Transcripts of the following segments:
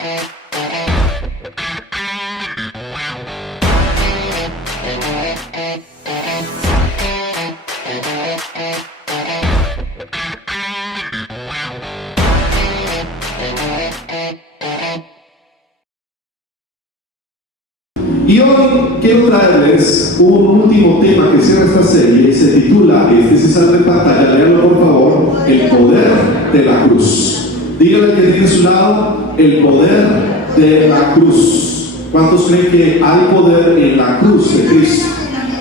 Y hoy quiero traerles un último tema que cierra esta serie. Se titula, se sale en pantalla, léanlo por favor, el poder de la cruz. Díganle que tiene a su lado, el poder de la cruz. ¿Cuántos creen que hay poder en la cruz de Cristo?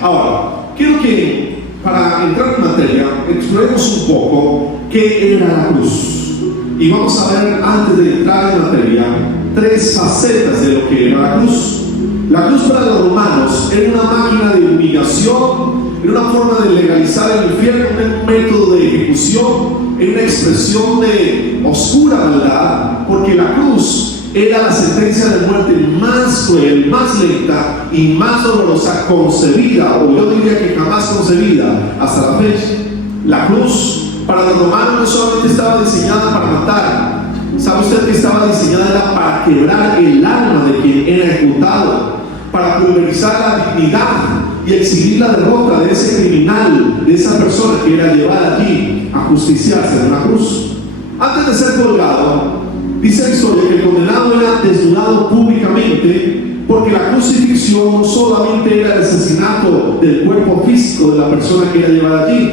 Ahora, quiero que para entrar en materia, exploremos un poco qué era la cruz. Y vamos a ver, antes de entrar en materia, tres facetas de lo que era la cruz. La cruz para los romanos era una máquina de humillación, era una forma de legalizar el infierno, un método de ejecución, era una expresión de oscura maldad, porque la cruz era la sentencia de muerte más cruel, más lenta y más dolorosa concebida, o yo diría que jamás concebida hasta la fecha. La cruz para los romanos no solamente estaba diseñada para matar. ¿Sabe usted que estaba diseñada para quebrar el alma de quien era ejecutado, para pulverizar la dignidad y exigir la derrota de ese criminal, de esa persona que era llevada allí a justiciarse en la cruz? Antes de ser colgado, dice la historia que el condenado era desnudado públicamente, porque la crucifixión no solamente era el asesinato del cuerpo físico de la persona que era llevada allí,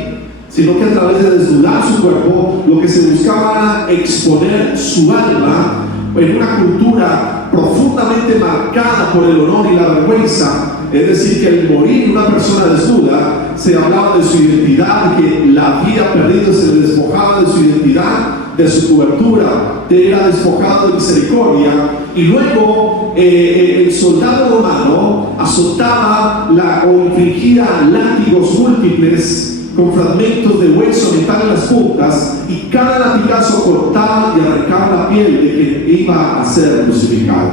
sino que a través de desnudar su cuerpo, lo que se buscaba era exponer su alma en una cultura profundamente marcada por el honor y la vergüenza. Es decir, que al morir una persona desnuda, se hablaba de su identidad, que la había perdido, se le despojaba de su identidad, de su cobertura, era despojado de misericordia. Y luego el soldado romano azotaba o infligía látigos múltiples con fragmentos de hueso, metal en las puntas, y cada latigazo cortaba y arrancaba la piel de quien iba a ser crucificado.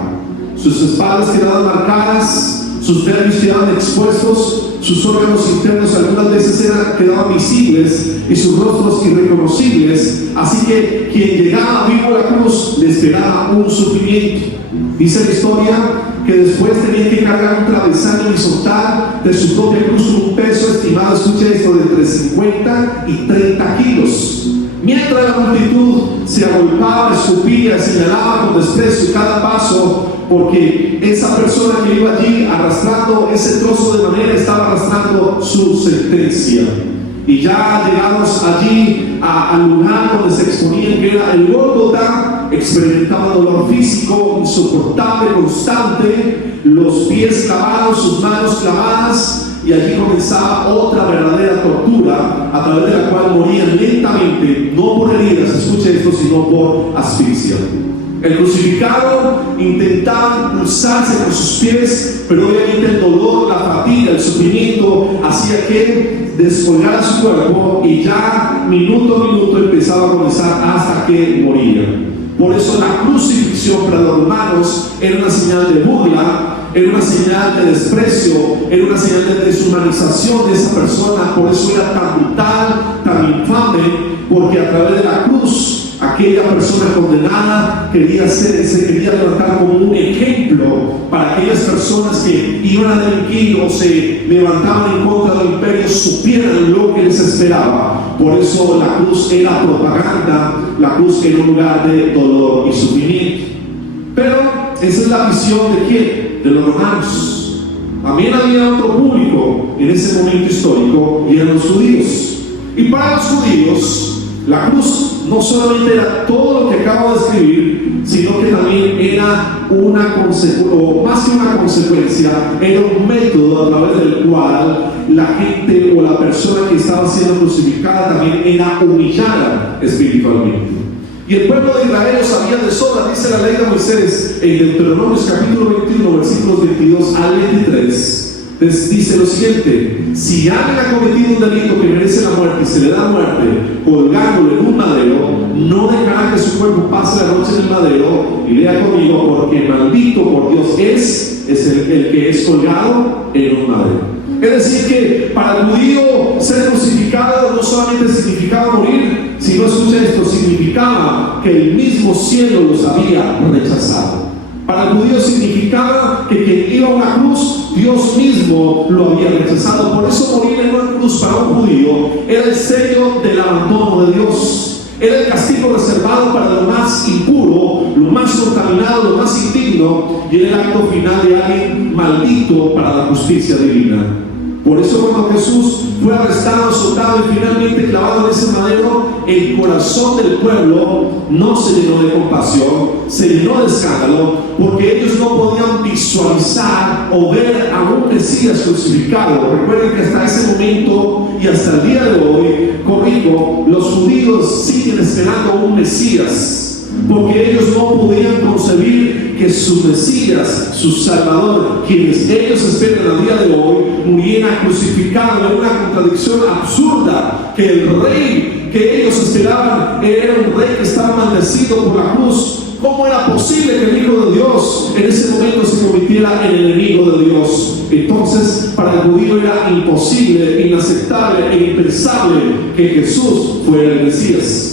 Sus espaldas quedaban marcadas, sus nervios quedaban expuestos, sus órganos internos algunas veces quedaban visibles y sus rostros irreconocibles. Así que quien llegaba vivo a la cruz le esperaba un sufrimiento. Dice la historia que después tenían que cargar un travesaño horizontal de su propia cruz con un peso estimado, escucha esto, de entre 50 y 30 kilos. Mientras la multitud se agolpaba, escupía, señalaba con desprecio cada paso, porque esa persona que iba allí arrastrando ese trozo de madera estaba arrastrando su sentencia. Y ya llegados allí al lugar donde se exponían, que era el Gólgota, experimentaban dolor físico insoportable, constante, los pies clavados, sus manos clavadas, y allí comenzaba otra verdadera tortura, a través de la cual morían lentamente, no por heridas, escuche esto, sino por asfixia. El crucificado intentaba impulsarse con sus pies, pero obviamente el dolor, la fatiga, el sufrimiento hacía que descolgara su cuerpo, y ya minuto a minuto empezaba a comenzar hasta que moría. Por eso la crucifixión para los romanos era una señal de burla, era una señal de desprecio, era una señal de deshumanización de esa persona. Por eso era tan brutal, tan infame, porque a través de la cruz aquella persona condenada se quería levantar como un ejemplo para aquellas personas que iban a delinquir o se levantaban en contra del imperio, supieran lo que les esperaba. Por eso la cruz era propaganda, la cruz era un lugar de dolor y sufrimiento. Pero esa es la visión de ¿quién? De los romanos. También había otro público en ese momento histórico, y eran los judíos. Y para los judíos, la cruz no solamente era todo lo que acabo de escribir, sino que también era una consecuencia, o más que una consecuencia, era un método a través del cual la gente o la persona que estaba siendo crucificada también era humillada espiritualmente. Y el pueblo de Israel lo sabía de sobra. Dice la ley de Moisés en Deuteronomio capítulo 21, versículos 22 al 23. Dice lo siguiente: si alguien ha cometido un delito que merece la muerte y se le da muerte colgándolo en un madero, no dejará que su cuerpo pase la noche en el madero. Y lea conmigo: porque maldito por Dios es el que es colgado en un madero. Es decir, que para el judío ser crucificado no solamente significaba morir, sino, escucha esto, significaba que el mismo mismo cielo los había rechazado. Para el judío significaba que quien iba a una cruz, Dios mismo lo había rechazado. Por eso morir en una cruz para un judío era el sello del abandono de Dios. Era el castigo reservado para lo más impuro, lo más contaminado, lo más indigno, y era el acto final de alguien maldito para la justicia divina. Por eso cuando Jesús fue arrestado, azotado y finalmente clavado en ese madero, el corazón del pueblo no se llenó de compasión, se llenó de escándalo, porque ellos no podían visualizar o ver a un Mesías crucificado. Recuerden que hasta ese momento y hasta el día de hoy, corrijo, los judíos siguen esperando un Mesías, porque ellos no podían concebir que su Mesías, su Salvador, quienes ellos esperan al día de hoy, muriera crucificado. En una contradicción absurda, que el rey que ellos esperaban era un rey que estaba maldecido por la cruz. ¿Cómo era posible que el Hijo de Dios en ese momento se convirtiera en el enemigo de Dios? Entonces, para el judío era imposible, inaceptable e impensable que Jesús fuera el Mesías.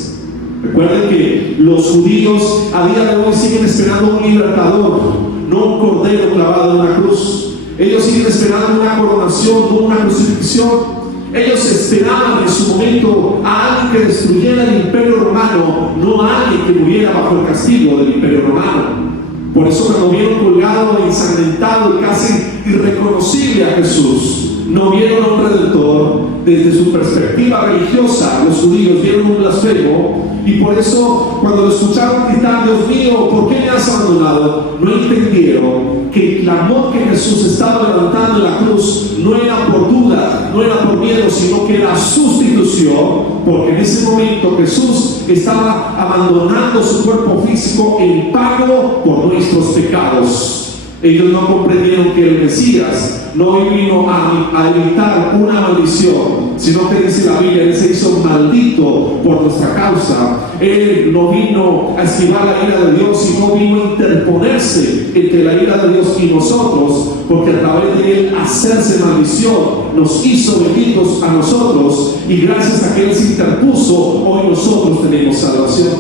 Recuerden que los judíos a día de hoy siguen esperando un libertador, no un cordero clavado en una cruz. Ellos siguen esperando una coronación, no una crucifixión. Ellos esperaban en su momento a alguien que destruyera el imperio romano, no a alguien que muriera bajo el castigo del imperio romano. Por eso cuando vieron colgado, ensangrentado y casi irreconocible a Jesús, no vieron a un redentor. Desde su perspectiva religiosa, los judíos vieron un blasfemo, y por eso cuando lo escucharon gritar: Dios mío, ¿por qué me has abandonado?, no entendieron que el clamor que Jesús estaba levantando en la cruz no era por duda, no era por miedo, sino que era sustitución, porque en ese momento Jesús estaba abandonando su cuerpo físico en pago por nuestros pecados. Ellos no comprendieron que el Mesías no vino a evitar una maldición, sino que dice la Biblia, Él se hizo maldito por nuestra causa. Él no vino a esquivar la ira de Dios, sino vino a interponerse entre la ira de Dios y nosotros, porque a través de Él hacerse maldición nos hizo benditos a nosotros, y gracias a que Él se interpuso, hoy nosotros tenemos salvación.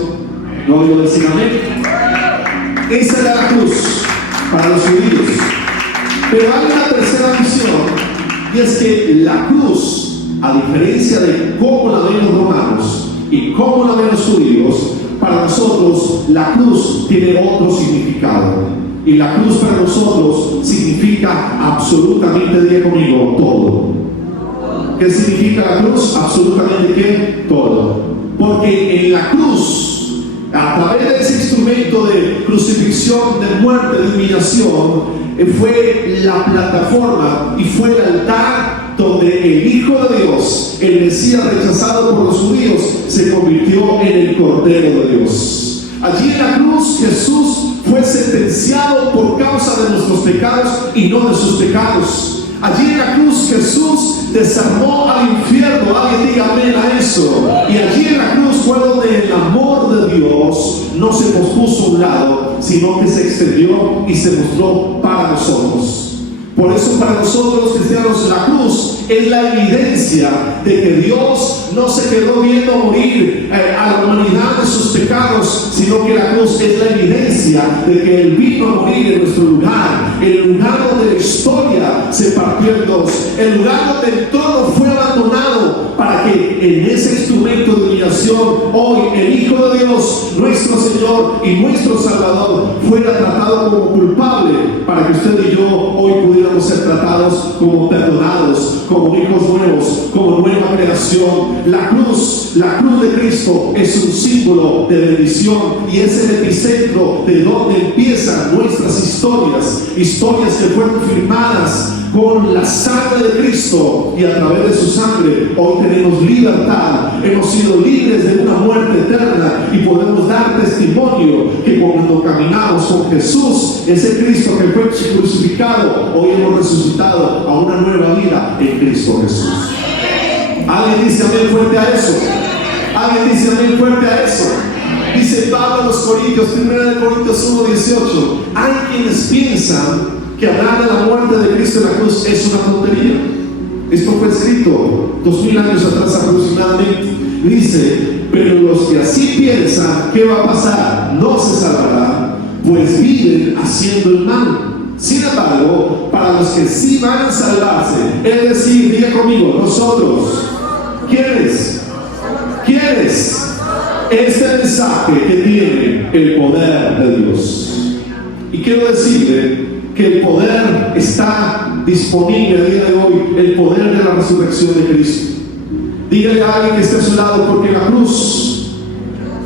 ¿No digo decir amén? Esa era la cruz para los judíos. Pero hay una tercera visión, y es que la cruz, a diferencia de cómo la ven los romanos y cómo la ven los judíos, para nosotros la cruz tiene otro significado. Y la cruz para nosotros significa absolutamente, diga conmigo, todo. ¿Qué significa la cruz? Absolutamente ¿qué? Todo. Porque en la cruz, a través de ese instrumento de crucifixión, de muerte, de humillación, fue la plataforma y fue el altar donde el Hijo de Dios, el Mesías rechazado por los judíos, se convirtió en el Cordero de Dios. Allí en la cruz Jesús fue sentenciado por causa de nuestros pecados y no de sus pecados. Allí en la cruz Jesús desarmó al infierno. Alguien diga amén a eso. Y allí en la cruz fue donde el amor de Dios no se pospuso a un lado, sino que se extendió y se mostró para nosotros. Por eso para nosotros los cristianos la cruz es la evidencia de que Dios no se quedó viendo morir a la humanidad de sus pecados, sino que la cruz es la evidencia de que Él vino a morir en nuestro lugar, el lugar donde la historia se partió en dos, el lugar donde el trono fue abandonado, para que en ese instrumento de humillación hoy el Hijo de Dios, nuestro Señor y nuestro Salvador, fuera tratado como culpable, para que usted y yo hoy pudiéramos ser tratados como perdonados, como hijos nuevos, como nueva creación. La cruz de Cristo es un símbolo de bendición, y es el epicentro de donde empiezan nuestras historias que fueron firmadas con la sangre de Cristo, y a través de su sangre hoy tenemos libertad, hemos sido libres de una muerte eterna, y podemos dar testimonio que cuando caminamos con Jesús, ese Cristo que fue crucificado, hoy hemos resucitado a una nueva vida en Cristo Jesús. ¿Alguien dice amén fuerte a eso? ¿Alguien dice amén fuerte a eso? Dice Pablo a los Corintios, 1 Corintios 1:18, hay quienes piensan que hablar de la muerte de Cristo en la cruz es una tontería. Esto fue escrito 2000 años atrás aproximadamente. Dice, Pero los que así piensan, ¿qué va a pasar? No se salvarán, pues viven haciendo el mal. Sin embargo, para los que sí van a salvarse, es decir, diga conmigo, nosotros, ¿quiénes? Este mensaje que tiene el poder de Dios. Y quiero decirle que el poder está disponible a día de hoy, el poder de la resurrección de Cristo. Dígale a alguien que esté a su lado, porque la cruz,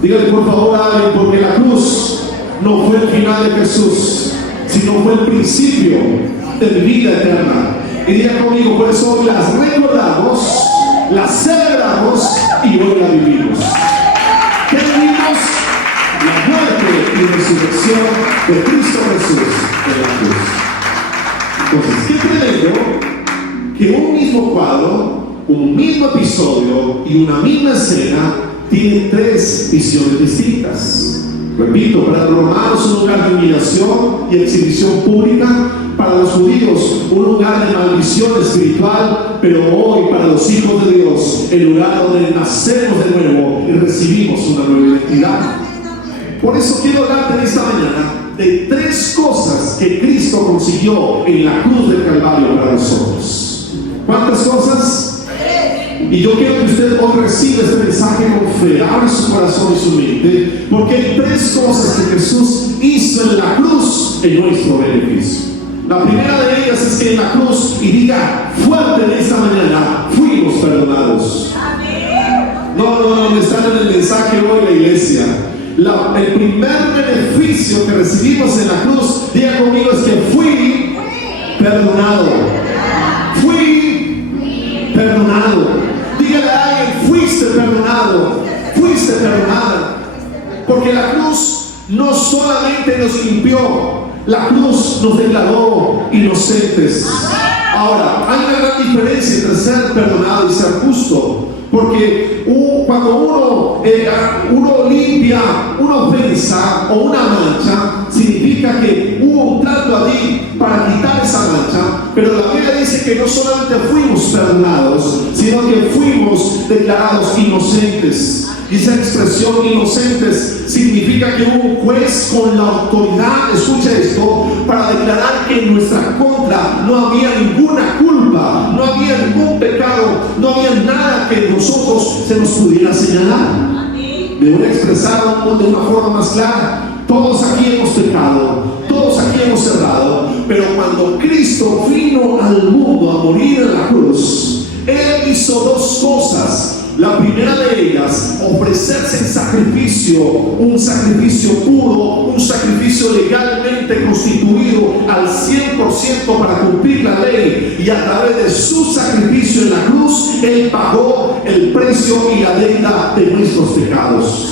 dígale por favor a alguien, porque la cruz no fue el final de Jesús, sino fue el principio de mi vida eterna. Y diga conmigo, por eso hoy las recordamos, las celebramos y hoy la vivimos. ¿Qué vivimos? La muerte y resurrección de Cristo Jesús en la cruz. Entonces, ¿qué creo? Que un mismo cuadro, un mismo episodio y una misma escena tienen tres visiones distintas. Repito, para los romanos un lugar de humillación y exhibición pública, para los judíos un lugar de maldición espiritual, pero hoy para los hijos de Dios el lugar donde nacemos de nuevo y recibimos una nueva identidad. Por eso quiero hablarte en esta mañana de tres cosas que Cristo consiguió en la cruz del Calvario para nosotros. ¿Cuántas cosas? Y yo quiero que usted hoy reciba este mensaje con fe, abre su corazón y su mente, porque hay tres cosas que Jesús hizo en la cruz en nuestro beneficio. La primera de ellas es que en la cruz, y diga fuerte en esta mañana, fuimos perdonados. No están en el mensaje hoy la iglesia. El primer beneficio que recibimos en la cruz, diga conmigo, es que fui perdonado. Fui perdonado. Dígale a alguien, fuiste perdonado, fuiste perdonada. Porque la cruz no solamente nos limpió, la cruz nos declaró inocentes. Ahora, hay una gran diferencia entre ser perdonado y ser justo. Porque cuando uno limpia una ofensa o una mancha, significa que hubo un trato allí para quitar esa mancha. Pero la Biblia dice que no solamente fuimos perdonados, sino que fuimos declarados inocentes. Y esa expresión inocentes significa que hubo un juez con la autoridad, escucha esto, para declarar que en nuestra contra no había ninguna culpa, no había ningún pecado, no había nada que nosotros se nos pudiera señalar. Me voy a expresar de una forma más clara. Todos aquí hemos pecado, todos aquí hemos errado, pero cuando Cristo vino al mundo a morir en la cruz, Él hizo dos cosas. La primera de ellas, ofrecerse en sacrificio, un sacrificio puro, un sacrificio legalmente constituido al 100% para cumplir la ley, y a través de su sacrificio en la cruz, Él pagó el precio y la deuda de nuestros pecados.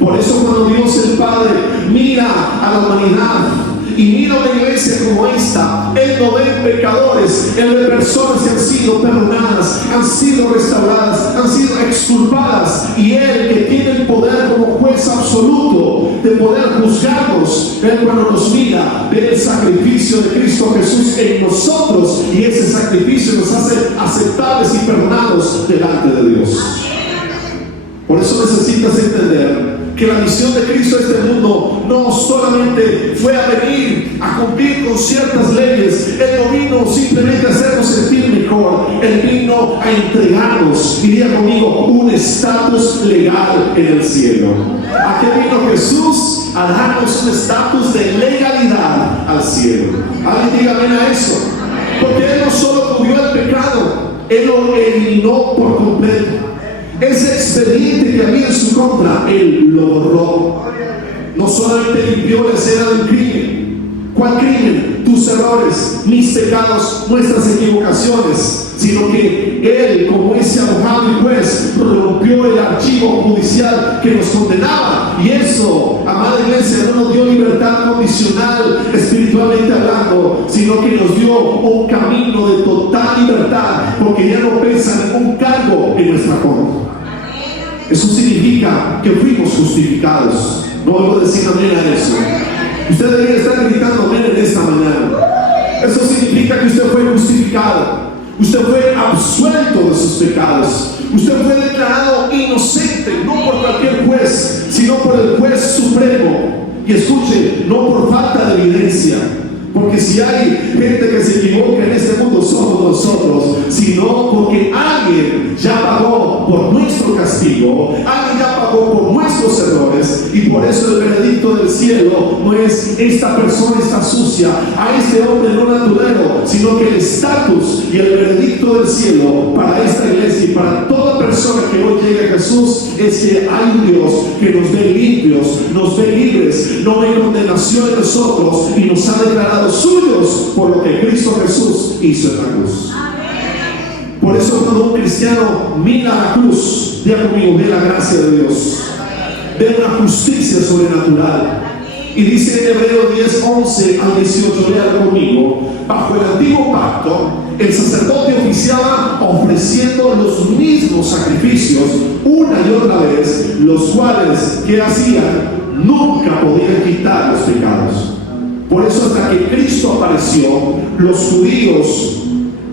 Por eso cuando Dios el Padre mira a la humanidad y mira una iglesia como esta, Él no ve pecadores, Él ve personas que han sido perdonadas, han sido restauradas, han sido exculpadas, y Él, que tiene el poder como juez absoluto de poder juzgarnos, Él cuando nos mira ve el sacrificio de Cristo Jesús en nosotros, y ese sacrificio nos hace aceptables y perdonados delante de Dios. Por eso necesitas entender que la misión de Cristo a este mundo no solamente fue a venir a cumplir con ciertas leyes. Él no vino simplemente a hacernos sentir mejor. Él vino a entregarnos, diría conmigo, un estatus legal en el cielo. ¿A qué vino Jesús? A darnos un estatus de legalidad al cielo. Alguien diga amén a eso. Porque Él no solo cubrió el pecado, Él lo eliminó por completo. Ese expediente que había en su contra, Él lo borró. No solamente limpió la escena del crimen. ¿Cuál crimen? Tus errores, mis pecados, nuestras equivocaciones. Sino que Él, como ese abogado y juez, rompió el archivo judicial que nos condenaba. Y eso, amada iglesia, no nos dio libertad condicional espiritualmente hablando, sino que nos dio un camino de total libertad, porque ya no pesa ningún cargo en nuestra contra. Eso significa que fuimos justificados. No vuelvo a decir amén a eso. Usted debería estar gritando amén en esta mañana. Eso significa que usted fue justificado. Usted fue absuelto de sus pecados. Usted fue declarado inocente, no por cualquier juez, sino por el juez supremo. Y escuche, no por falta de evidencia. Porque si hay gente que se equivoca en este mundo, somos nosotros, sino porque alguien ya pagó por nuestro castigo, alguien ya pagó por nuestros errores, y por eso el veredicto del cielo no es esta persona está sucia, a este hombre no naturero, sino que el estatus y el veredicto del cielo para esta iglesia y para toda persona que hoy llegue a Jesús es que hay un Dios que nos ve limpios, nos ve libres, no ve condenación en nosotros y nos ha declarado suyos por lo que Cristo Jesús hizo en la cruz. Por eso cuando un cristiano mira la cruz, diga conmigo, ve la gracia de Dios, ve una justicia sobrenatural. Y dice en Hebreos 10, 11 al 18, lea conmigo, bajo el antiguo pacto, el sacerdote oficiaba ofreciendo los mismos sacrificios una y otra vez, los cuales, ¿qué hacían? Nunca podían quitar los pecados. Por eso hasta que Cristo apareció, los judíos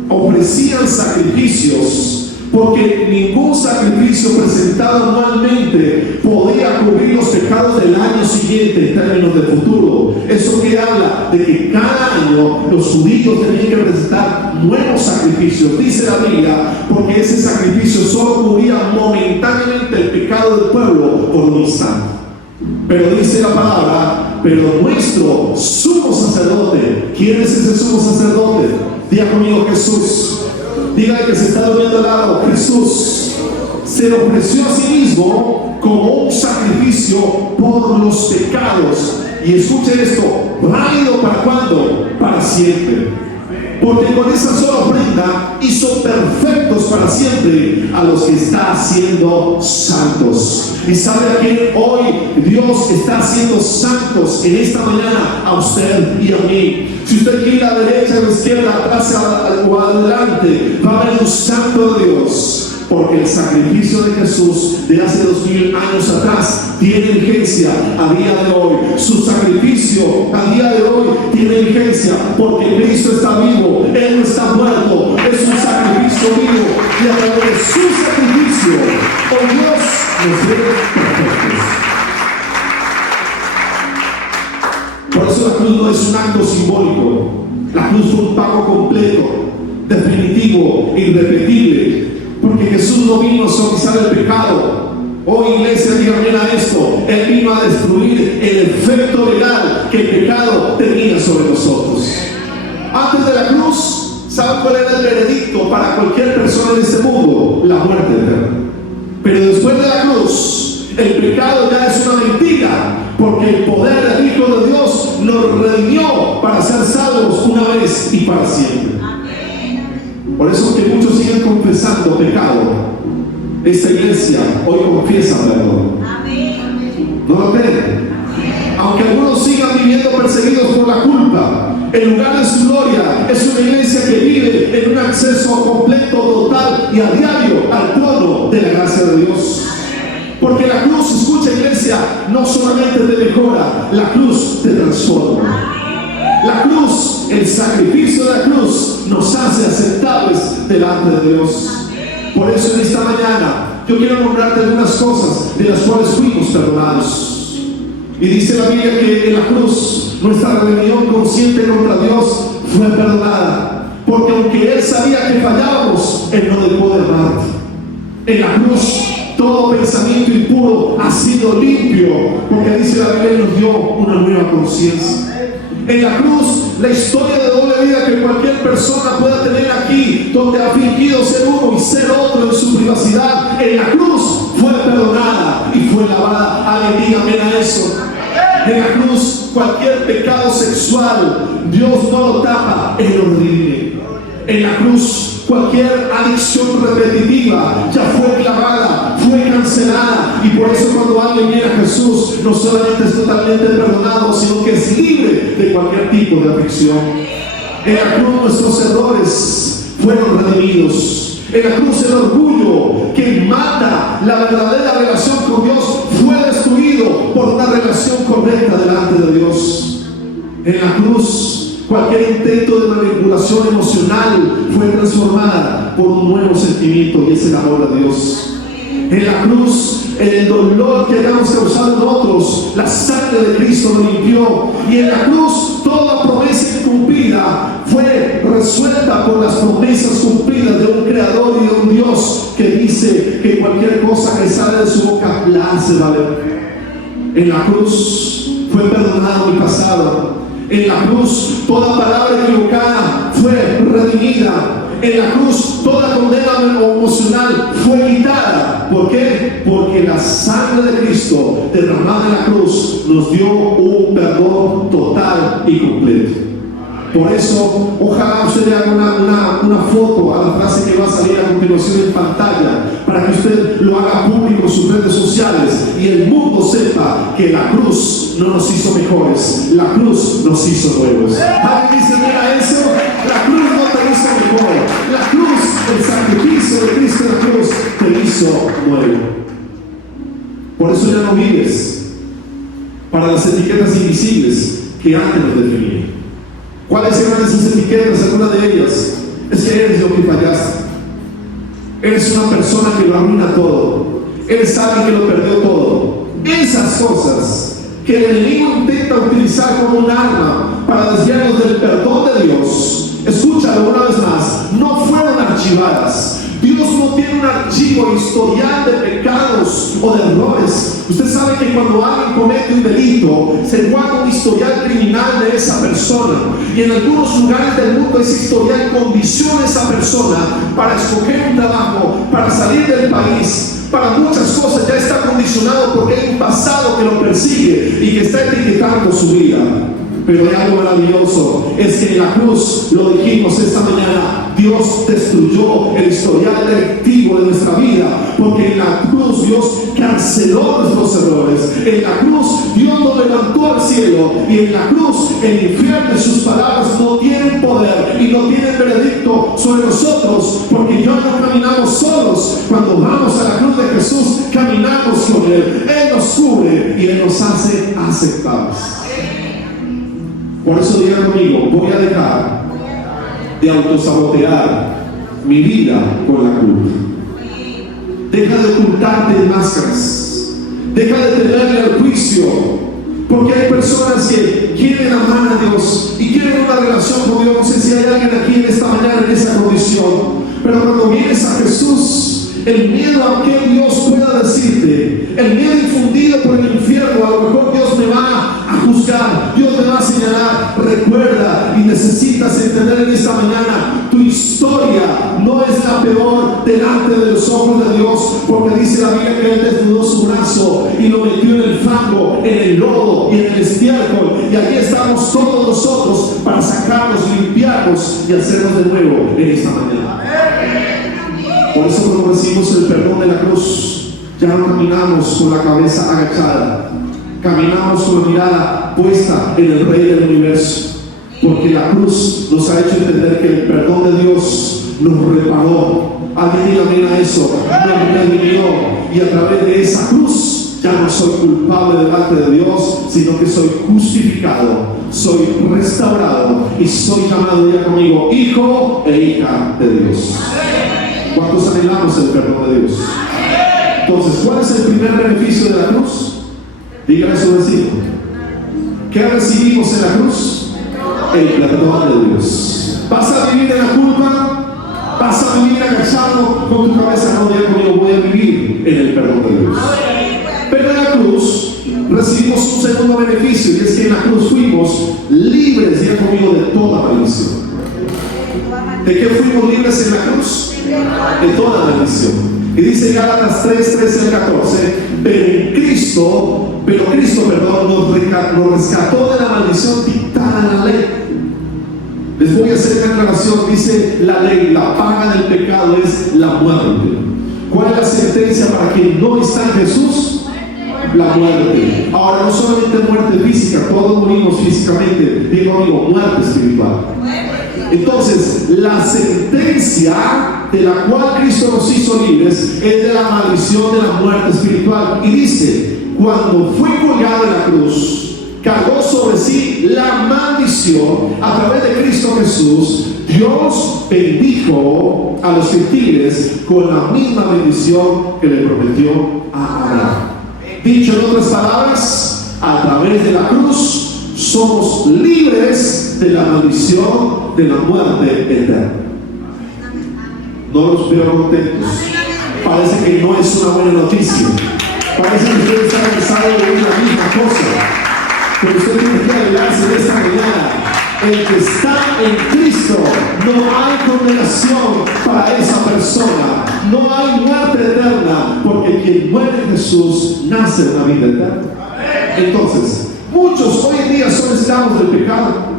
ofrecían sacrificios, porque ningún sacrificio presentado anualmente podía cubrir los pecados del año siguiente en términos de futuro. Eso que habla de que cada año los judíos tenían que presentar nuevos sacrificios, dice la Biblia, porque ese sacrificio solo cubría momentáneamente el pecado del pueblo por un instante. Pero dice la palabra, pero nuestro sumo sacerdote, ¿quién es ese sumo sacerdote? Diga conmigo, Jesús. Diga que se está durmiendo al lado. Jesús se ofreció a sí mismo como un sacrificio por los pecados. Y escuche esto, válido para ¿cuándo? Para siempre. Porque con esa sola ofrenda hizo perfectos para siempre a los que está haciendo santos. Y sabe a quién hoy Dios está haciendo santos en esta mañana, a usted y a mí. Si usted quiere a la derecha, a la izquierda, atrás o adelante, va a ver un santo de Dios. Porque el sacrificio de Jesús de hace 2000 años atrás tiene vigencia a día de hoy. Su sacrificio a día de hoy tiene vigencia porque Cristo está vivo, Él no está muerto, es un sacrificio vivo y a través de su sacrificio hoy Dios nos ve perfectos. Por eso la cruz no es un acto simbólico, la cruz fue un pago completo, definitivo, irrepetible. Porque Jesús no vino a suavizar el pecado. Hoy, iglesia, díganme a esto. Él vino a destruir el efecto legal que el pecado tenía sobre nosotros. Antes de la cruz, ¿saben cuál era el veredicto para cualquier persona en este mundo? La muerte eterna. Pero después de la cruz, el pecado ya es una mentira. Porque el poder del Hijo de Dios nos redimió para ser salvos una vez y para siempre. Por eso que muchos siguen confesando pecado. Esta iglesia hoy confiesa perdón. ¿No lo creen? Aunque algunos sigan viviendo perseguidos por la culpa, el lugar de su gloria es una iglesia que vive en un acceso completo, total y a diario al trono de la gracia de Dios. Porque la cruz, escucha iglesia, no solamente te mejora, la cruz te transforma. La cruz, el sacrificio de la cruz nos hace aceptables delante de Dios. Por eso en esta mañana yo quiero nombrarte algunas cosas de las cuales fuimos perdonados. Y dice la Biblia que en la cruz nuestra rebelión consciente contra Dios fue perdonada. Porque aunque Él sabía que fallábamos, Él no dejó de amarte. En la cruz todo pensamiento impuro ha sido limpio. Porque dice la Biblia, nos dio una nueva conciencia. En la cruz, la historia de doble vida que cualquier persona pueda tener aquí, donde ha fingido ser uno y ser otro en su privacidad, en la cruz fue perdonada y fue lavada. Alguien dígame a eso. En la cruz, cualquier pecado sexual, Dios no lo tapa, Él lo redime. En la cruz, cualquier adicción repetitiva ya fue clavada, fue cancelada, y por eso cuando alguien viene a Jesús no solamente es totalmente perdonado, sino que es libre de cualquier tipo de aflicción. En la cruz nuestros errores fueron redimidos. En la cruz el orgullo que mata la verdadera relación con Dios fue destruido por una relación correcta delante de Dios. En la cruz cualquier intento de manipulación emocional fue transformada cambia por un nuevo sentimiento, y es el amor a Dios. En la cruz, el dolor que hayamos causado en otros, la sangre de Cristo lo limpió. Y en la cruz, toda promesa incumplida fue resuelta por las promesas cumplidas de un creador y de un Dios que dice que cualquier cosa que sale de su boca la hace valer. En la cruz fue perdonado mi pasado. En la cruz, toda palabra equivocada fue redimida. En la cruz, toda condena emocional fue quitada. ¿Por qué? Porque la sangre de Cristo derramada en la cruz nos dio un perdón total y completo. Por eso, ojalá usted le haga una foto a la frase que va a salir a continuación en pantalla, para que usted lo haga público en sus redes sociales y el mundo sepa que la cruz no nos hizo mejores, la cruz nos hizo nuevos. ¿Alguien dice, mira eso? La cruz no te hizo mejor, la cruz, el sacrificio de Cristo en la cruz te hizo nuevo. Por eso ya no vives para las etiquetas invisibles que antes nos definían. ¿Cuáles eran esas etiquetas? Alguna de ellas es que eres lo que fallaste. Eres una persona que lo arruina todo. Eres alguien que lo perdió todo. Esas cosas que el enemigo intenta utilizar como un arma para desviarnos del perdón de Dios, escúchalo una vez más, no fueron archivadas. Dios no tiene un archivo historial de pecados o de errores. Usted sabe que cuando alguien comete un delito, se guarda un historial criminal de esa persona. Y en algunos lugares del mundo ese historial condiciona a esa persona para escoger un trabajo, para salir del país. Para muchas cosas ya está condicionado porque hay un pasado que lo persigue y que está etiquetando su vida. Pero hay algo maravilloso, es que en la cruz, lo dijimos esta mañana, Dios destruyó el historial delictivo de nuestra vida, porque en la cruz Dios canceló nuestros errores. En la cruz Dios nos levantó al cielo, y en la cruz el infierno y sus palabras no tienen poder y no tienen veredicto sobre nosotros, porque ya no caminamos solos. Cuando vamos a la cruz de Jesús, caminamos con Él. Él nos cubre y Él nos hace aceptables. Por eso diga conmigo, voy a dejar de autosabotear mi vida con la culpa. Deja de ocultarte en máscaras. Deja de tenerle al juicio. Porque hay personas que quieren amar a Dios y quieren una relación con Dios. No sé si hay alguien aquí en esta mañana en esa condición. Pero cuando vienes a Jesús, el miedo a que Dios pueda decirte, el miedo infundido por el infierno, a lo mejor Dios me va a juzgar, Dios me va a señalar. Recuerda, y necesitas entender en esta mañana, tu historia no es la peor delante de los ojos de Dios, porque dice la Biblia que Él desnudó su brazo y lo metió en el fango, en el lodo y en el estiércol, y aquí estamos todos nosotros para sacarnos, limpiarnos y hacernos de nuevo en esta mañana. Por eso cuando recibimos el perdón de la cruz, ya no caminamos con la cabeza agachada, caminamos con la mirada puesta en el Rey del Universo, porque la cruz nos ha hecho entender que el perdón de Dios nos reparó. Alguien diga amén a eso, nos redimió, y a través de esa cruz ya no soy culpable delante de Dios, sino que soy justificado, soy restaurado y soy llamado, ya conmigo, hijo e hija de Dios. ¿Cuántos anhelamos el perdón de Dios? Entonces, ¿cuál es el primer beneficio de la cruz? Dígale a su vecino, ¿qué recibimos en la cruz? El perdón de Dios. ¿Vas a vivir en la culpa? ¿Vas a vivir agachado con tu cabeza? No, diga conmigo, voy a vivir en el perdón de Dios. Pero en la cruz recibimos un segundo beneficio, y es que en la cruz fuimos libres, diga conmigo, de toda maldición. ¿De qué fuimos libres en la cruz? De toda maldición. Y dice Gálatas 3:13 al 14, pero Cristo, nos rescató de la maldición dictada en la ley. Les voy a hacer una aclaración. Dice la ley, la paga del pecado es la muerte. ¿Cuál es la sentencia para quien no está en Jesús? La muerte. Ahora, no solamente muerte física, todos morimos físicamente, digo amigo, muerte espiritual. Entonces, la sentencia de la cual Cristo nos hizo libres es de la maldición de la muerte espiritual. Y dice, cuando fue colgado en la cruz, cargó sobre sí la maldición inicio, a través de Cristo Jesús, Dios bendijo a los gentiles con la misma bendición que le prometió a Abraham. Dicho en otras palabras, a través de la cruz somos libres de la maldición de la muerte eterna. No los veo contentos. Parece que no es una buena noticia. Parece que usted está cansado de oír la misma cosa. Pero usted tiene que alegrarse de esta mañana. El que está en Cristo, no hay condenación para esa persona. No hay muerte eterna, porque quien muere en Jesús nace en la vida eterna. Entonces, muchos hoy en día son esclavos del pecado.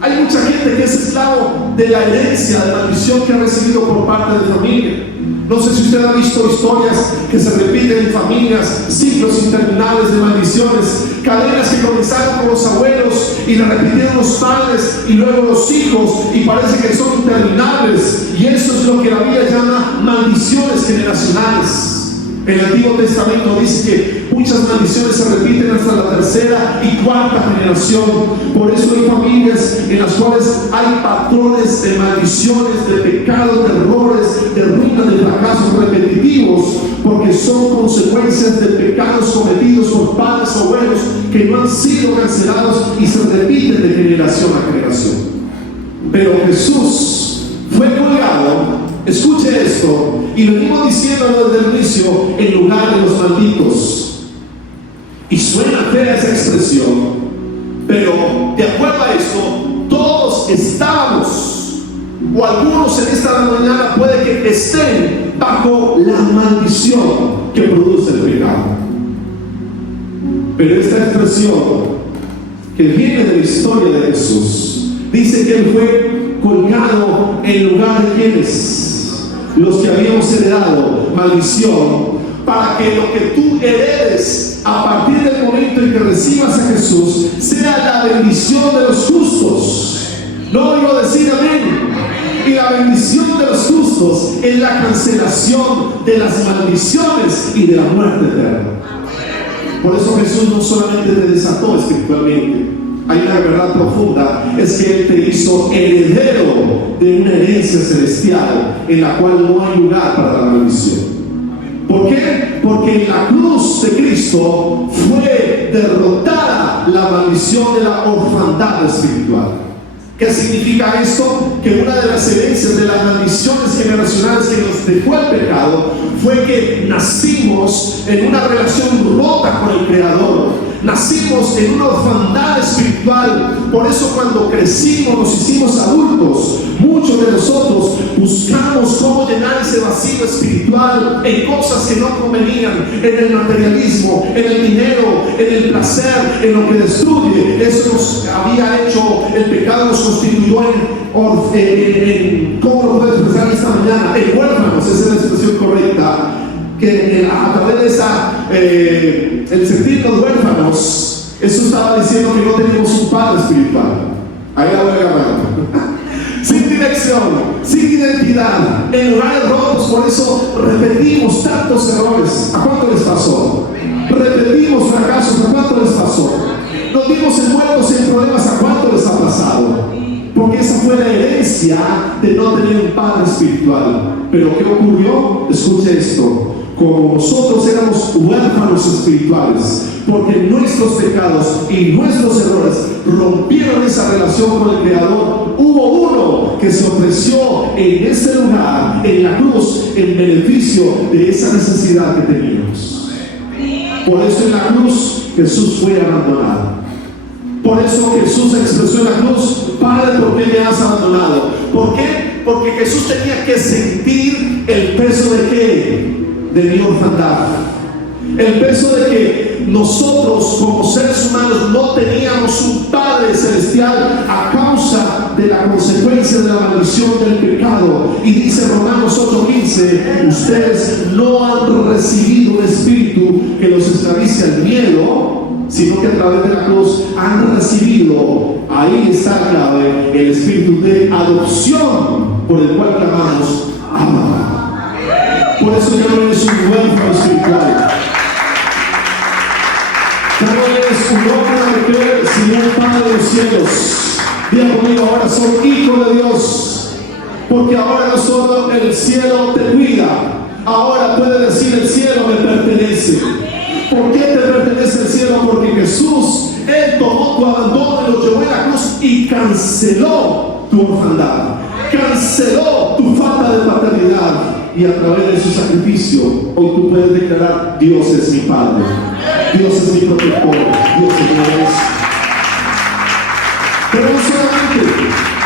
Hay mucha gente que es esclavo de la herencia, de la maldición que ha recibido por parte de familia. No sé si usted ha visto historias que se repiten en familias, ciclos interminables de maldiciones, cadenas que comenzaron con los abuelos y la repitieron los padres y luego los hijos, y parece que son interminables, y eso es lo que la Biblia llama maldiciones generacionales. El Antiguo Testamento dice que muchas maldiciones se repiten hasta la tercera y cuarta generación. Por eso hay familias en las cuales hay patrones de maldiciones, de pecados, de errores, de ruina, de fracasos repetitivos, porque son consecuencias de pecados cometidos por padres o abuelos que no han sido cancelados y se repiten de generación a generación. Pero Jesús fue colgado. Escuche esto, y venimos diciéndolo desde el inicio, en lugar de los malditos. Y suena fea esa expresión, pero de acuerdo a esto, todos estábamos, o algunos en esta mañana puede que estén bajo la maldición que produce el pecado. Pero esta expresión que viene de la historia de Jesús dice que Él fue colgado en lugar de quienes, los que habíamos heredado maldición, para que lo que tú heredes a partir del momento en que recibas a Jesús sea la bendición de los justos. No oigo decir amén. Y la bendición de los justos es la cancelación de las maldiciones y de la muerte eterna. Por eso Jesús no solamente te desató espiritualmente. Hay una verdad profunda, es que Él te hizo heredero de una herencia celestial en la cual no hay lugar para la maldición. ¿Por qué? Porque en la cruz de Cristo fue derrotada la maldición de la orfandad espiritual. ¿Qué significa esto? Que una de las herencias de las maldiciones generacionales que nos dejó el pecado fue que nacimos en una relación rota con el Creador. Nacimos en una orfandad espiritual. Por eso cuando crecimos, nos hicimos adultos, muchos de nosotros buscamos cómo llenar ese vacío espiritual en cosas que no convenían, en el materialismo, en el dinero, en el placer, en lo que destruye. Eso nos había hecho, el pecado nos constituyó en ¿cómo lo puedo expresar esta mañana? En huérfanos, esa es la expresión correcta. Que a través de esa, el sentirnos huérfanos, eso estaba diciendo que no teníamos un padre espiritual. Ahí la voy a agarrar. Sin dirección, sin identidad, en lugares rotos. Por eso repetimos tantos errores. ¿A cuánto les pasó? Repetimos fracasos. ¿A cuánto les pasó? Nos vimos envueltos en problemas. ¿A cuánto les ha pasado? Porque esa fue la herencia de no tener un padre espiritual. Pero ¿qué ocurrió? Escuche esto. Como nosotros éramos huérfanos espirituales, porque nuestros pecados y nuestros errores rompieron esa relación con el Creador, hubo uno que se ofreció en ese lugar, en la cruz, en beneficio de esa necesidad que teníamos. Por eso en la cruz Jesús fue abandonado. Por eso Jesús expresó en la cruz: Padre, ¿por qué me has abandonado? ¿Por qué? Porque Jesús tenía que sentir el peso de ¿qué? De mi orfandad. El peso de que nosotros como seres humanos no teníamos un Padre celestial a causa de la consecuencia de la maldición del pecado. Y dice Romanos 8:15: ustedes no han recibido un espíritu que los esclavice al miedo, sino que a través de la cruz han recibido, ahí está la clave, el espíritu de adopción, por el cual clamamos Abba. Por eso ya no eres un huérfano espiritual, ya no eres un hombre o una mujer, sino un Padre de los cielos. Diga conmigo, ahora soy hijo de Dios. Porque ahora no solo el cielo te cuida, ahora puede decir el cielo me pertenece. ¿Por qué te pertenece el cielo? Porque Jesús, Él tomó tu abandono y lo llevó en la cruz y canceló tu orfandad, canceló tu falta de paternidad, y a través de su sacrificio hoy tú puedes declarar: Dios es mi Padre, Dios es mi protector, Dios es mi Dios. Pero no solamente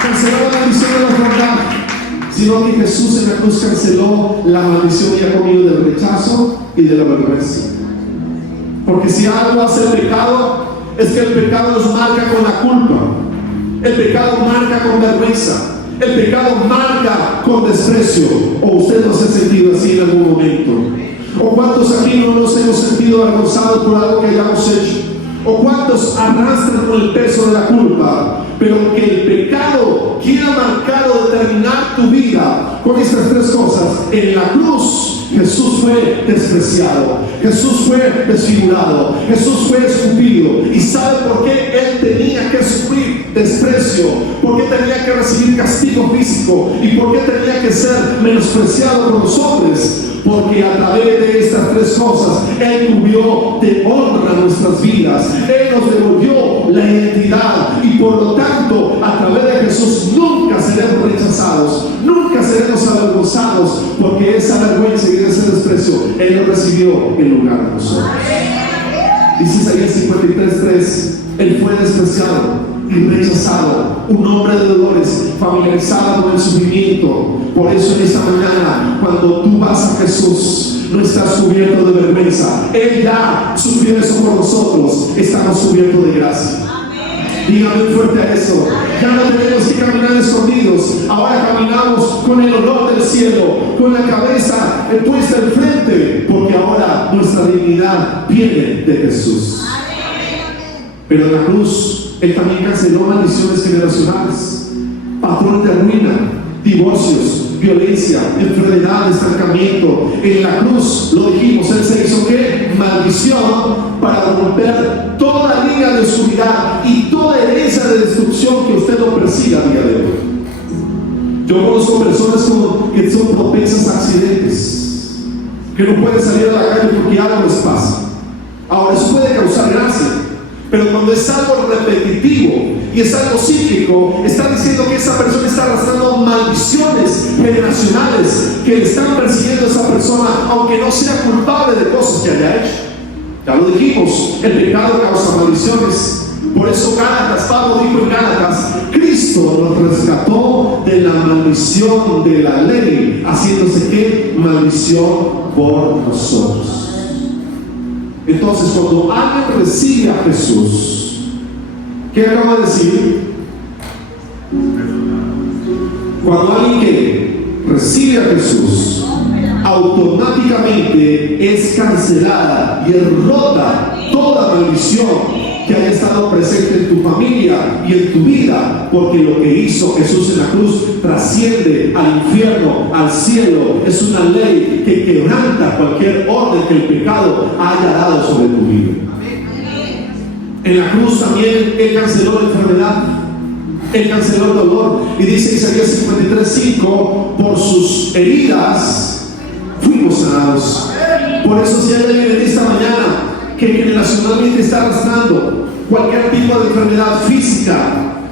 canceló la maldición de la orfandad, sino que Jesús en la cruz canceló la maldición y ha comido del rechazo y de la vergüenza. Porque si algo hace el pecado, es que el pecado nos marca con la culpa, el pecado marca con vergüenza, el pecado marca con desprecio. ¿O usted no se ha sentido así en algún momento? ¿O cuántos aquí no nos hemos sentido avergonzados por algo que hayamos hecho? ¿O cuántos arrastran con el peso de la culpa? Pero que el pecado quiera marcar o determinar tu vida con estas tres cosas. En la cruz Jesús fue despreciado, Jesús fue desfigurado, Jesús fue escupido. ¿Y sabe por qué Él tenía que sufrir desprecio? ¿Por qué tenía que recibir castigo físico? ¿Y por qué tenía que ser menospreciado por los hombres? Porque a través de estas tres cosas Él cubrió de honra nuestras vidas, Él nos devolvió la identidad, y por lo tanto a través de Jesús nunca seremos rechazados, nunca seremos avergonzados, porque esa vergüenza y ese desprecio Él lo recibió en lugar de nosotros. Dice Isaías 53:3: Él fue despreciado y rechazado, un hombre de dolores, familiarizado con el sufrimiento. Por eso en esta mañana, cuando tú vas a Jesús, no estás cubierto de vergüenza. Él ya sufrió eso por nosotros, estamos cubiertos de gracia. Dígame fuerte a eso. Ya no tenemos que caminar escondidos, ahora caminamos con el honor del cielo, con la cabeza puesta al frente, porque ahora nuestra dignidad viene de Jesús. Pero en la cruz Él también canceló maldiciones generacionales, patrones de ruina, divorcios, violencia, enfermedad, estancamiento. En la cruz, lo dijimos, Él se hizo ¿qué? Maldición, para romper toda línea de oscuridad y toda herencia de destrucción que usted no persiga a día de hoy. Yo conozco personas que son propensas a accidentes, que no pueden salir a la calle porque algo les pasa. Ahora, eso puede causar gracia, pero cuando es algo repetitivo y es algo cíclico, está diciendo que esa persona está arrastrando maldiciones generacionales que le están persiguiendo a esa persona, aunque no sea culpable de cosas que haya hecho. Ya lo dijimos, el pecado causa maldiciones. Por eso Gálatas, Pablo dijo en Gálatas: Cristo nos rescató de la maldición de la ley, haciéndose ¿qué? Maldición por nosotros. Entonces, cuando alguien recibe a Jesús, ¿qué acabo de decir? Cuando alguien que recibe a Jesús, automáticamente es cancelada y es rota toda maldición que haya estado presente en tu familia y en tu vida, porque lo que hizo Jesús en la cruz trasciende al infierno, al cielo. Es una ley que quebranta cualquier orden que el pecado haya dado sobre tu vida. En la cruz también Él canceló la enfermedad, Él canceló el dolor, y dice Isaías 53:5: por sus heridas fuimos sanados. Por eso, si hay alguien en esta mañana que generacionalmente está arrastrando cualquier tipo de enfermedad física,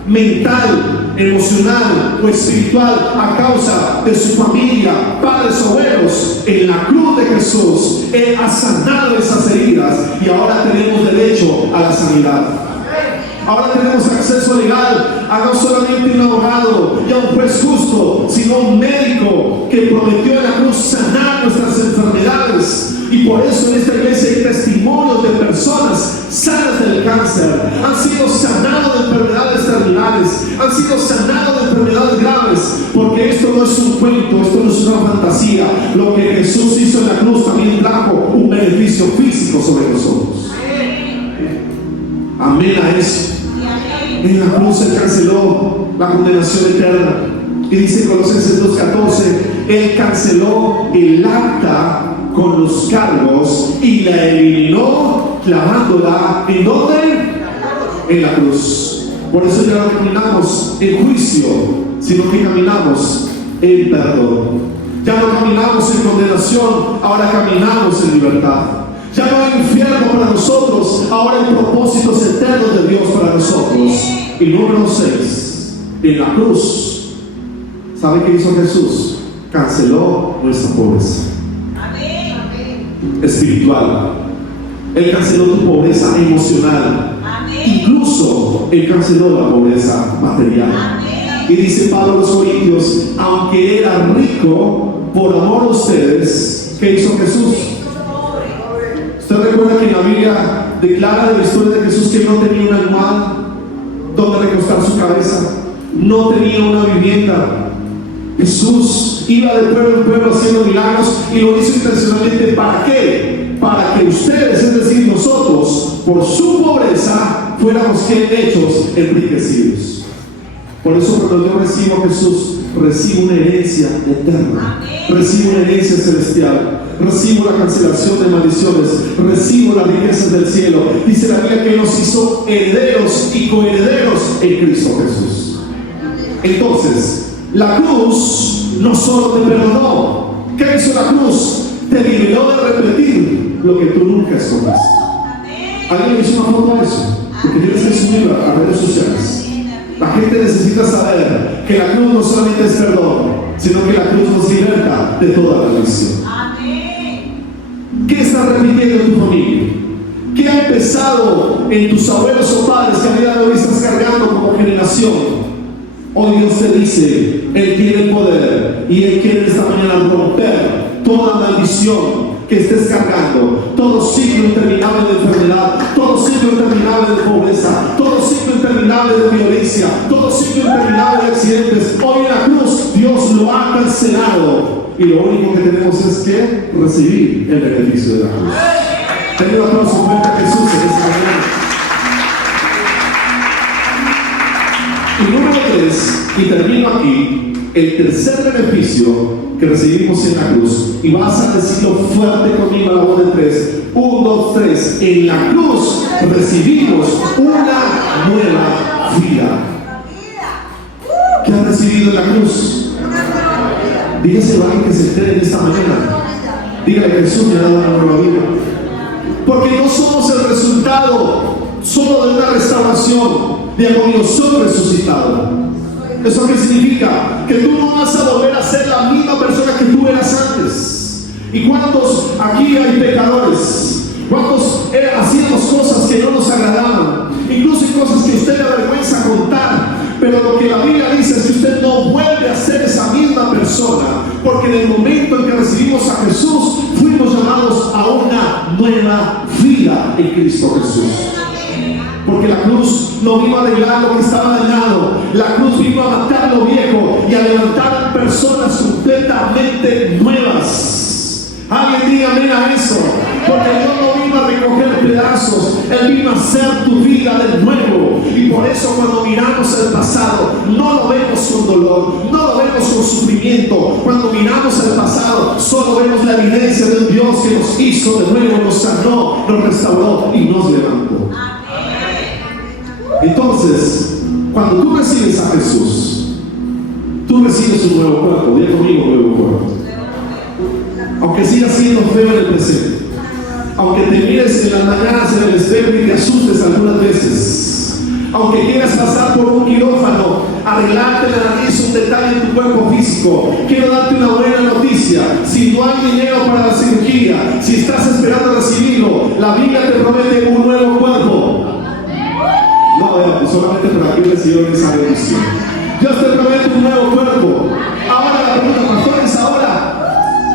mental, emocional o espiritual a causa de su familia, padres o abuelos, en la cruz de Jesús Él ha sanado esas heridas, y ahora tenemos derecho a la sanidad. Ahora tenemos acceso legal a no solamente un abogado y a un juez justo, sino un médico que prometió en la cruz sanar nuestras enfermedades. Y por eso en esta iglesia hay testimonios de personas sanas del cáncer, han sido sanados de enfermedades terminales, han sido sanados de enfermedades graves, porque esto no es un cuento, esto no es una fantasía. Lo que Jesús hizo en la cruz también trajo un beneficio físico sobre nosotros. Amén a eso. En la cruz Él canceló la condenación eterna. Y dice Colosenses 2:14: Él canceló el acta con los cargos y la eliminó clavándola ¿en dónde? En la cruz. Por eso ya no caminamos en juicio, sino que caminamos en perdón. Ya no caminamos en condenación, ahora caminamos en libertad. Ya no hay infierno para nosotros, ahora hay propósitos eternos de Dios para nosotros. Y número 6, en la cruz, ¿sabe qué hizo Jesús? Canceló nuestra pobreza espiritual. Él canceló tu pobreza emocional. Incluso Él canceló la pobreza material. Y dice Pablo a los Corintios, aunque era rico, por amor a ustedes, ¿qué hizo Jesús? ¿Usted recuerda que en la Biblia declara de la historia de Jesús que no tenía una almohada donde recostar su cabeza? No tenía una vivienda. Jesús iba de pueblo en pueblo haciendo milagros y lo hizo intencionalmente. ¿Para qué? Para que ustedes, es decir, nosotros, por su pobreza, fuéramos hechos enriquecidos. Por eso cuando yo recibo a Jesús, recibo una herencia eterna, recibo una herencia celestial, recibo la cancelación de maldiciones, recibo las riquezas del cielo. Dice la Biblia que nos hizo herederos y coherederos en Cristo Jesús. Entonces, la cruz no solo te perdonó. ¿Qué hizo la cruz? Te liberó de repetir lo que tú nunca escondiste. ¿Alguien le hizo una foto a eso? Porque tienes que subir a redes sociales. La gente necesita saber que la cruz no solamente es perdón, sino que la cruz nos liberta de toda maldición. ¿Qué estás repitiendo en tu familia? ¿Qué ha empezado en tus abuelos o padres que a día de hoy estás cargando como generación? Hoy Dios te dice, Él tiene el poder y Él quiere esta mañana romper toda maldición que estés cargando, todo ciclo interminable de enfermedad, todo ciclo interminable de pobreza, todo ciclo interminable de violencia, todo ciclo interminable de accidentes. Hoy en la cruz Dios lo ha cancelado y lo único que tenemos es que recibir el beneficio de la cruz. Denle un aplauso fuerte a Jesús en esta mañana. Y número 3, y termino aquí, el tercer beneficio que recibimos en la cruz, y vas a decirlo fuerte conmigo a la voz de 3, 1, 2, 3, en la cruz recibimos una nueva vida. ¿Qué has recibido en la cruz? Dígaselo a alguien que se entere en esta mañana. Dígale que Jesús me ha dado una nueva vida. Porque no somos el resultado solo de una restauración, de algo soy resucitado. ¿Eso qué significa? Que tú no vas a volver a ser la misma persona que tú eras antes. ¿Y cuántos aquí hay pecadores? ¿Cuántos hacíamos cosas que no nos agradaban? Incluso hay cosas que a usted le avergüenza contar. Pero lo que la Biblia dice es que usted no vuelve a ser esa misma persona. Porque en el momento en que recibimos a Jesús, fuimos llamados a una nueva vida en Cristo Jesús. Porque la cruz no vino a arreglar lo que estaba dañado. La cruz vino a matar lo viejo y a levantar personas completamente nuevas. Alguien diga amén a eso. Porque Dios no vino a recoger pedazos, Él vino a hacer tu vida de nuevo. Y por eso cuando miramos el pasado, no lo vemos con dolor, no lo vemos con sufrimiento. Cuando miramos el pasado, solo vemos la evidencia de un Dios que nos hizo de nuevo, nos sanó, nos restauró y nos levantó. Entonces, cuando tú recibes a Jesús, tú recibes un nuevo cuerpo. Diga conmigo, nuevo cuerpo. Aunque siga siendo feo en el presente, aunque te mires en las mañanas en el espejo y te asustes algunas veces, aunque quieras pasar por un quirófano, arreglarte la nariz, un detalle en tu cuerpo físico, quiero darte una buena noticia. Si no hay dinero para la cirugía, si estás esperando recibirlo, la Biblia te promete un nuevo cuerpo. No, solamente por aquí recibió esa bendición. Dios te promete un nuevo cuerpo. Ahora la pregunta, pastores, ahora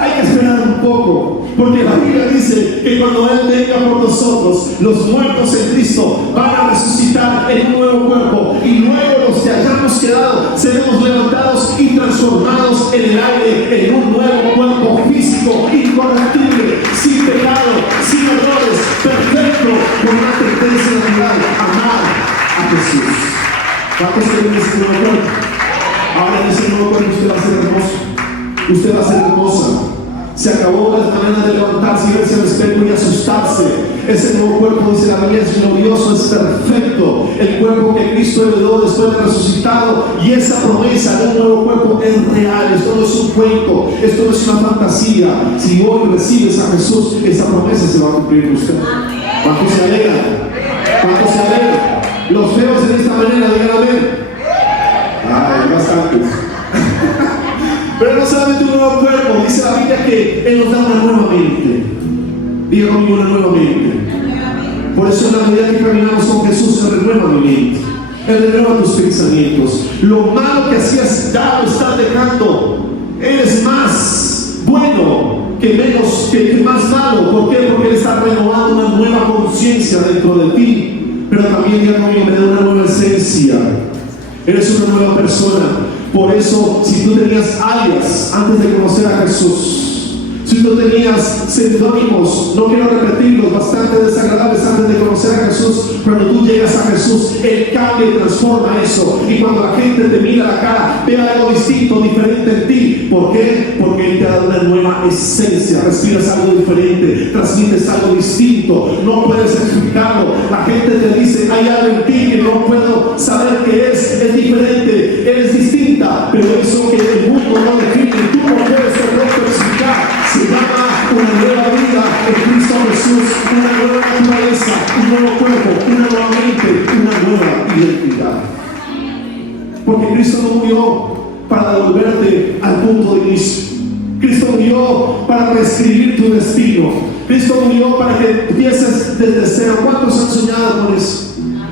hay que esperar un poco, porque la Biblia dice que cuando Él venga por nosotros, los muertos en Cristo van a resucitar en un nuevo cuerpo, y luego los que hayamos quedado seremos levantados y transformados en el aire en un nuevo cuerpo físico, incorruptible, sin pecado, sin errores, perfecto, con una tendencia natural a amar a Jesús. ¿Cuántos quieren ese nuevo cuerpo? Ahora en ese nuevo cuerpo usted va a ser hermoso, usted va a ser hermosa. Se acabó las maneras de levantarse y verse al espejo y asustarse. Ese nuevo cuerpo, dice la Biblia, es glorioso, es perfecto. El cuerpo que Cristo heredó después de resucitado. Y esa promesa de un nuevo cuerpo es real. Esto no es un cuento, esto no es una fantasía. Si hoy recibes a Jesús, esa promesa se va a cumplir en usted. ¿Cuántos se alegran? ¿Cuántos se alegran? Los feos en esta manera, digan amén. Ay, bastantes. Pero no solamente un nuevo cuerpo, dice la Biblia que Él nos da una nueva mente. Diga conmigo, una nueva mente. Por eso en la medida que caminamos con Jesús, Él renueva mi mente. Él renueva tus pensamientos. Lo malo que hacías ya lo estás dejando. Eres más bueno que menos, que más malo. ¿Por qué? Porque Él está renovando una nueva conciencia dentro de ti. Pero también, diga conmigo, me da una nueva esencia. Eres una nueva persona. Por eso, si tú tenías alias antes de conocer a Jesús, si tú tenías seudónimos, no quiero repetirlos, bastante desagradables antes de conocer a Jesús, cuando tú llegas a Jesús, Él cambia y transforma eso. Y cuando la gente te mira a la cara, ve algo distinto, diferente en ti. ¿Por qué? Porque Él te da una nueva esencia. Respiras algo diferente, transmites algo distinto. No puedes explicarlo. La gente te dice, hay algo en ti que no puedo saber qué es diferente, eres distinta. Pero eso que el mundo no define, tú no puedes explicar. Se llama una nueva vida en Cristo Jesús, una nueva naturaleza, un nuevo cuerpo, una nueva mente, una nueva identidad. Porque Cristo no murió para devolverte al punto de inicio. Cristo murió para reescribir tu destino. Cristo murió para que empieces desde cero. ¿Cuántos han soñado con eso?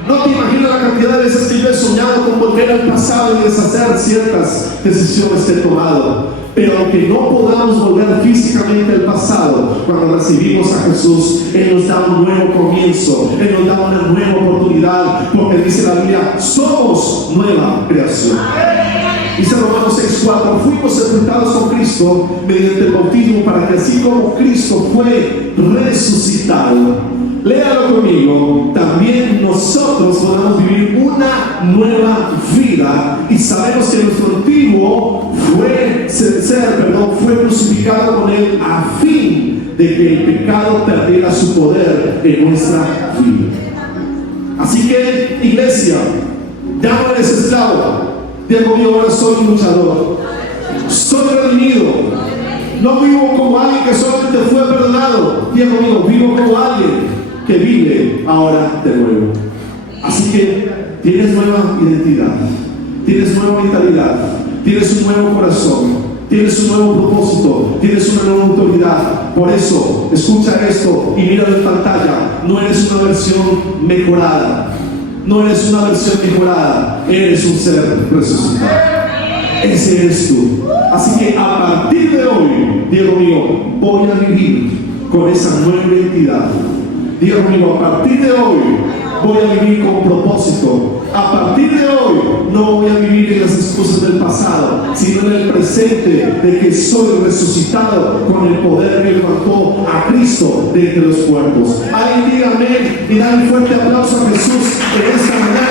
No te imaginas la cantidad de veces que yo he soñado con volver al pasado y deshacer ciertas decisiones que he tomado. Pero aunque no podamos volver físicamente al pasado, cuando recibimos a Jesús, Él nos da un nuevo comienzo, Él nos da una nueva oportunidad, porque dice la Biblia, somos nueva creación. Dice Romanos 6:4, fuimos sepultados con Cristo mediante el bautismo para que así como Cristo fue resucitado, léalo conmigo, también nosotros podamos vivir una nueva vida. Y sabemos que nuestro antiguo fue crucificado con Él a fin de que el pecado perdiera su poder en nuestra vida. Así que, iglesia, ya no eres esclavo. Diga conmigo, ahora soy un luchador. Soy redimido. No vivo como alguien que solamente fue perdonado. Diga conmigo, vivo como alguien que vive ahora de nuevo. Así que tienes nueva identidad, tienes nueva mentalidad, tienes un nuevo corazón, tienes un nuevo propósito, tienes una nueva autoridad. Por eso, escucha esto y míralo en pantalla. No eres una versión mejorada. No eres una versión mejorada. Eres un ser resucitado. Ese eres tú. Así que a partir de hoy, Diego mío, voy a vivir con esa nueva identidad. Dios mío, a partir de hoy voy a vivir con propósito. A partir de hoy no voy a vivir en las excusas del pasado, sino en el presente de que soy resucitado con el poder que levantó a Cristo de entre los muertos. Alguien diga amén y dale un fuerte aplauso a Jesús en esta mañana.